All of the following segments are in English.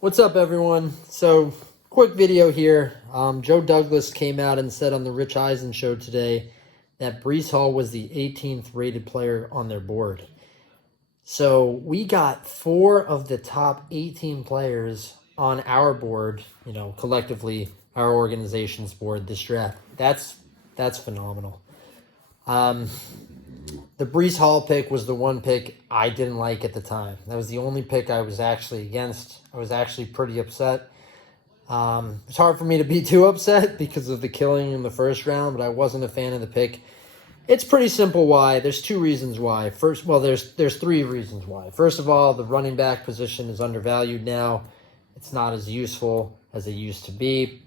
What's up, everyone? So, quick video here. Joe Douglas came out and said on the Rich Eisen show today that Breece Hall was the 18th rated player on their board. So, we got 4 of the top 18 players on our board, collectively, our organization's board this draft. That's phenomenal. The Breece Hall pick was the one pick I didn't like at the time. That was the only pick I was actually against. I was actually pretty upset. It's hard for me to be too upset because of the killing in the first round, but I wasn't a fan of the pick. It's pretty simple why. There's 2 reasons why. There's 3 reasons why. First of all, the running back position is undervalued now. It's not as useful as it used to be.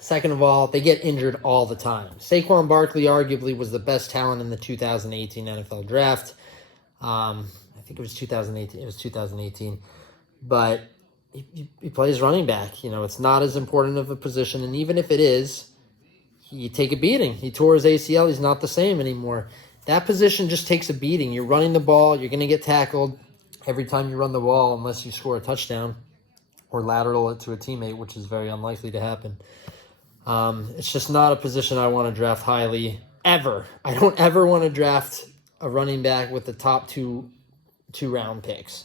Second of all, they get injured all the time. Saquon Barkley arguably was the best talent in the 2018 NFL draft. I think it was 2018. It was 2018. But he plays running back. It's not as important of a position. And even if it is, you take a beating. He tore his ACL. He's not the same anymore. That position just takes a beating. You're running the ball. You're going to get tackled every time you run the ball unless you score a touchdown or lateral it to a teammate, which is very unlikely to happen. It's just not a position I want to draft highly, ever. I don't ever want to draft a running back with the top two round picks.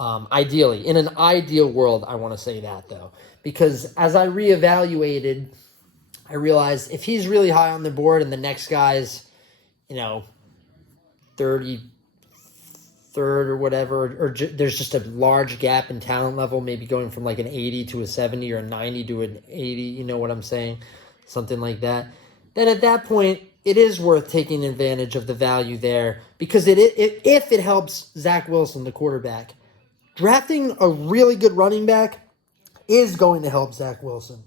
Ideally, in an ideal world, I want to say that, though. Because as I reevaluated, I realized if he's really high on the board and the next guy's, 33rd or whatever, or there's just a large gap in talent level, maybe going from like an 80 to a 70 or a 90 to an 80, you know what I'm saying? Something like that. Then at that point, it is worth taking advantage of the value there because if it helps Zach Wilson, the quarterback, drafting a really good running back is going to help Zach Wilson.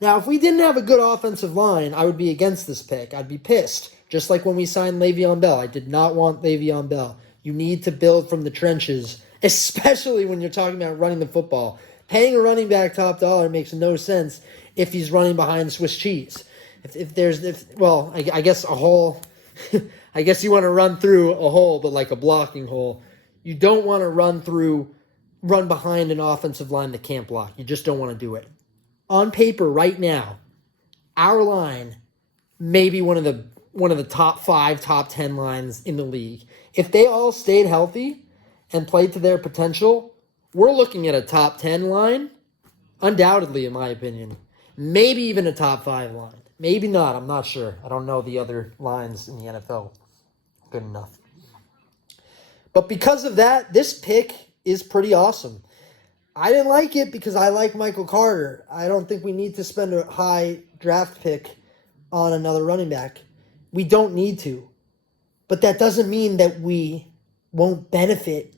Now, if we didn't have a good offensive line, I would be against this pick. I'd be pissed, just like when we signed Le'Veon Bell. I did not want Le'Veon Bell. You need to build from the trenches, especially when you're talking about running the football. Paying a running back top dollar makes no sense if he's running behind Swiss cheese. I guess a hole, I guess you want to run through a hole, but like a blocking hole. You don't want to run behind an offensive line that can't block. You just don't want to do it. On paper right now, our line may be one of the top 5, top 10 lines in the league. If they all stayed healthy and played to their potential, we're looking at a top 10 line, undoubtedly, in my opinion. Maybe even a top 5 line. Maybe not. I'm not sure. I don't know the other lines in the NFL good enough. But because of that, this pick is pretty awesome. I didn't like it because I like Michael Carter. I don't think we need to spend a high draft pick on another running back. We don't need to. But that doesn't mean that we won't benefit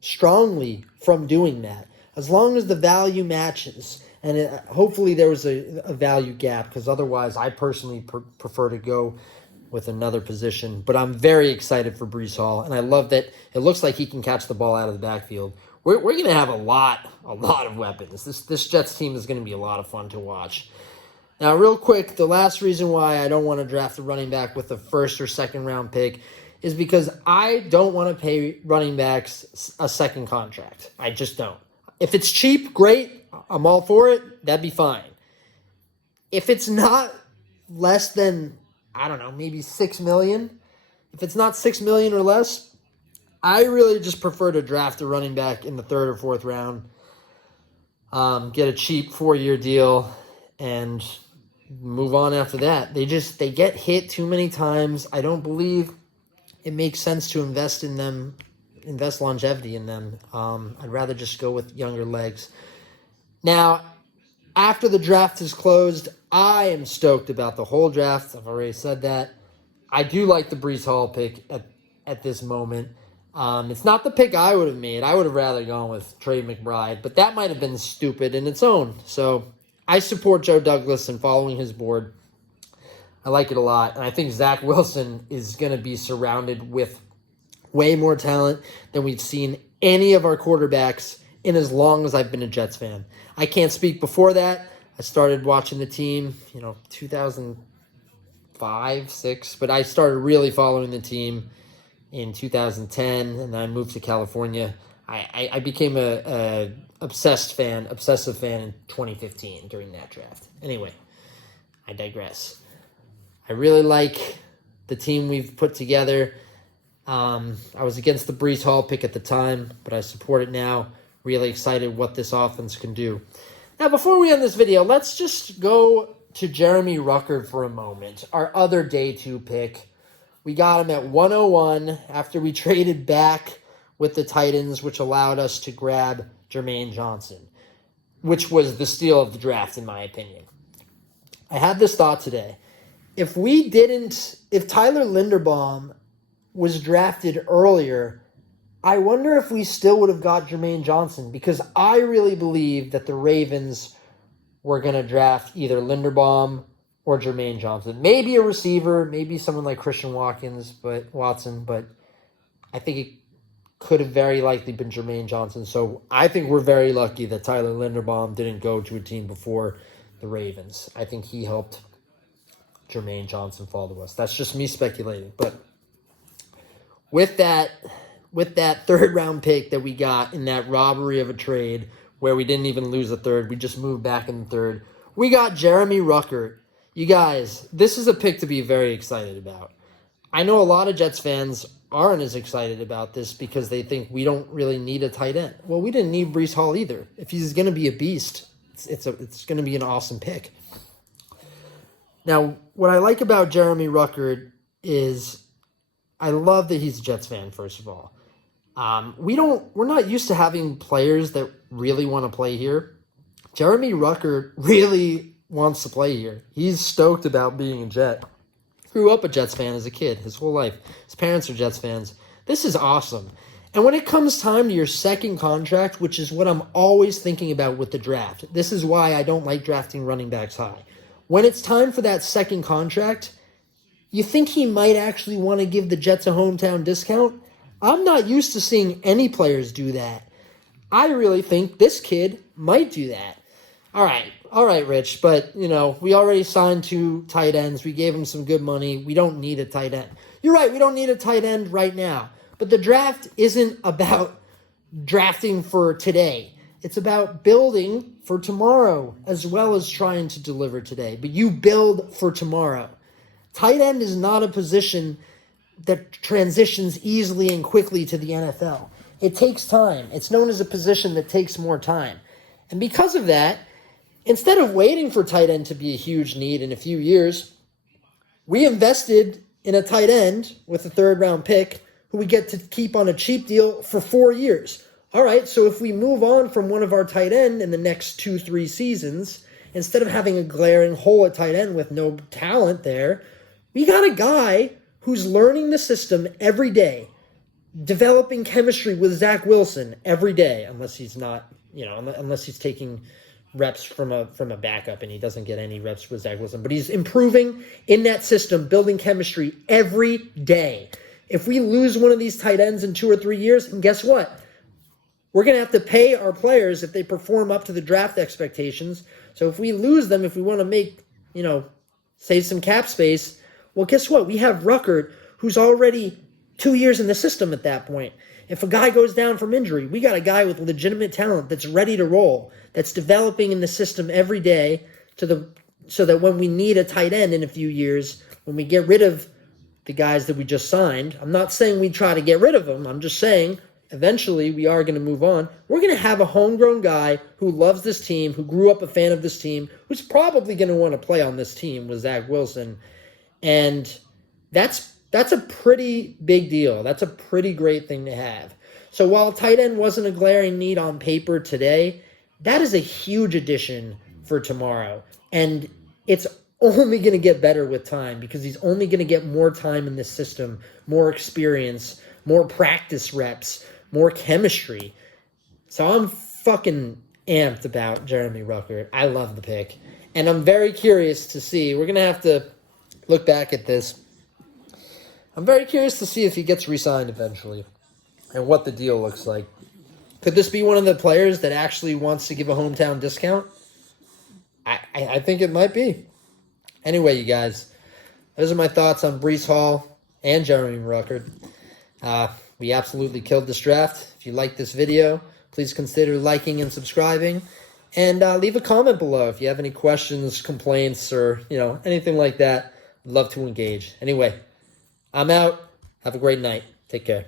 strongly from doing that. As long as the value matches, and hopefully there was a value gap, because otherwise I personally prefer to go with another position. But I'm very excited for Breece Hall, and I love that it looks like he can catch the ball out of the backfield. We're going to have a lot of weapons. This Jets team is going to be a lot of fun to watch. Now, real quick, the last reason why I don't want to draft a running back with a first or second round pick is because I don't want to pay running backs a second contract. I just don't. If it's cheap, great. I'm all for it. That'd be fine. If it's not less than, I don't know, maybe $6 million, if it's not $6 million or less, I really just prefer to draft a running back in the 3rd or 4th round, get a cheap 4-year deal, and move on after that. They get hit too many times. I don't believe it makes sense to invest in them, invest longevity in them. I'd rather just go with younger legs. Now, after the draft is closed, I am stoked about the whole draft. I've already said that. I do like the Breece Hall pick at this moment. It's not the pick I would have made. I would have rather gone with Trey McBride, but that might have been stupid in its own. So I support Joe Douglas and following his board. I like it a lot, and I think Zach Wilson is going to be surrounded with way more talent than we've seen any of our quarterbacks in as long as I've been a Jets fan. I can't speak before that. I started watching the team, 2005, 6, but I started really following the team in 2010, and then I moved to California. I became a obsessive fan in 2015 during that draft. Anyway, I digress. I really like the team we've put together. I was against the Breece Hall pick at the time, but I support it now. Really excited what this offense can do. Now, before we end this video, let's just go to Jeremy Ruckert for a moment, our other day 2 pick. We got him at 101 after we traded back with the Titans, which allowed us to grab Jermaine Johnson, which was the steal of the draft, in my opinion. I had this thought today. If Tyler Linderbaum was drafted earlier, I wonder if we still would have got Jermaine Johnson, because I really believe that the Ravens were going to draft either Linderbaum or Jermaine Johnson. Maybe a receiver, maybe someone like Christian Watson, but I think it could have very likely been Jermaine Johnson. So I think we're very lucky that Tyler Linderbaum didn't go to a team before the Ravens. I think he helped Jermaine Johnson fall to us. That's just me speculating. But with that 3rd round pick that we got in that robbery of a trade where we didn't even lose the 3rd, we just moved back in the 3rd, we got Jeremy Ruckert. You guys, this is a pick to be very excited about. I know a lot of Jets fans aren't as excited about this because they think we don't really need a tight end. Well, we didn't need Breece Hall either. If he's going to be a beast, it's going to be an awesome pick. Now, what I like about Jeremy Ruckert is I love that he's a Jets fan, first of all. We're not used to having players that really want to play here. Jeremy Ruckert really wants to play here. He's stoked about being a Jet. Grew up a Jets fan as a kid, his whole life. His parents are Jets fans. This is awesome. And when it comes time to your 2nd contract, which is what I'm always thinking about with the draft, this is why I don't like drafting running backs high. When it's time for that 2nd contract, you think he might actually want to give the Jets a hometown discount? I'm not used to seeing any players do that. I really think this kid might do that. All right, Rich, but, we already signed 2 tight ends. We gave him some good money. We don't need a tight end. You're right, we don't need a tight end right now. But the draft isn't about drafting for today. It's about building for tomorrow as well as trying to deliver today. But you build for tomorrow. Tight end is not a position that transitions easily and quickly to the NFL. It takes time. It's known as a position that takes more time. And because of that, instead of waiting for tight end to be a huge need in a few years, we invested in a tight end with a 3rd round pick who we get to keep on a cheap deal for 4 years. All right, so if we move on from one of our tight end in the next 2-3 seasons, instead of having a glaring hole at tight end with no talent there, we got a guy who's learning the system every day, developing chemistry with Zach Wilson every day, unless he's not, unless he's taking reps from a backup and he doesn't get any reps with Zach Wilson. But he's improving in that system, building chemistry every day. If we lose one of these tight ends in 2 or 3 years, and guess what? We're going to have to pay our players if they perform up to the draft expectations. So if we lose them, if we want to make, save some cap space, well, guess what? We have Ruckert, who's already 2 years in the system at that point. If a guy goes down from injury, we got a guy with legitimate talent that's ready to roll, that's developing in the system every day so that when we need a tight end in a few years, when we get rid of the guys that we just signed, I'm not saying we try to get rid of them. I'm just saying eventually we are going to move on. We're going to have a homegrown guy who loves this team, who grew up a fan of this team, who's probably going to want to play on this team with Zach Wilson. And that's a pretty big deal. That's a pretty great thing to have. So while tight end wasn't a glaring need on paper today, that is a huge addition for tomorrow. And it's only going to get better with time because he's only going to get more time in this system, more experience, more practice reps, more chemistry. So I'm fucking amped about Jeremy Ruckert. I love the pick. And I'm very curious to see. We're going to have to look back at this. I'm very curious to see if he gets re-signed eventually and what the deal looks like. Could this be one of the players that actually wants to give a hometown discount? I think it might be. Anyway, you guys, those are my thoughts on Breece Hall and Jeremy Ruckert. We absolutely killed this draft. If If you like this video, please consider liking and subscribing. And leave a comment below if you have any questions, complaints, or anything like that. I'd love to engage. Anyway, I'm out. Have a great night. Take care.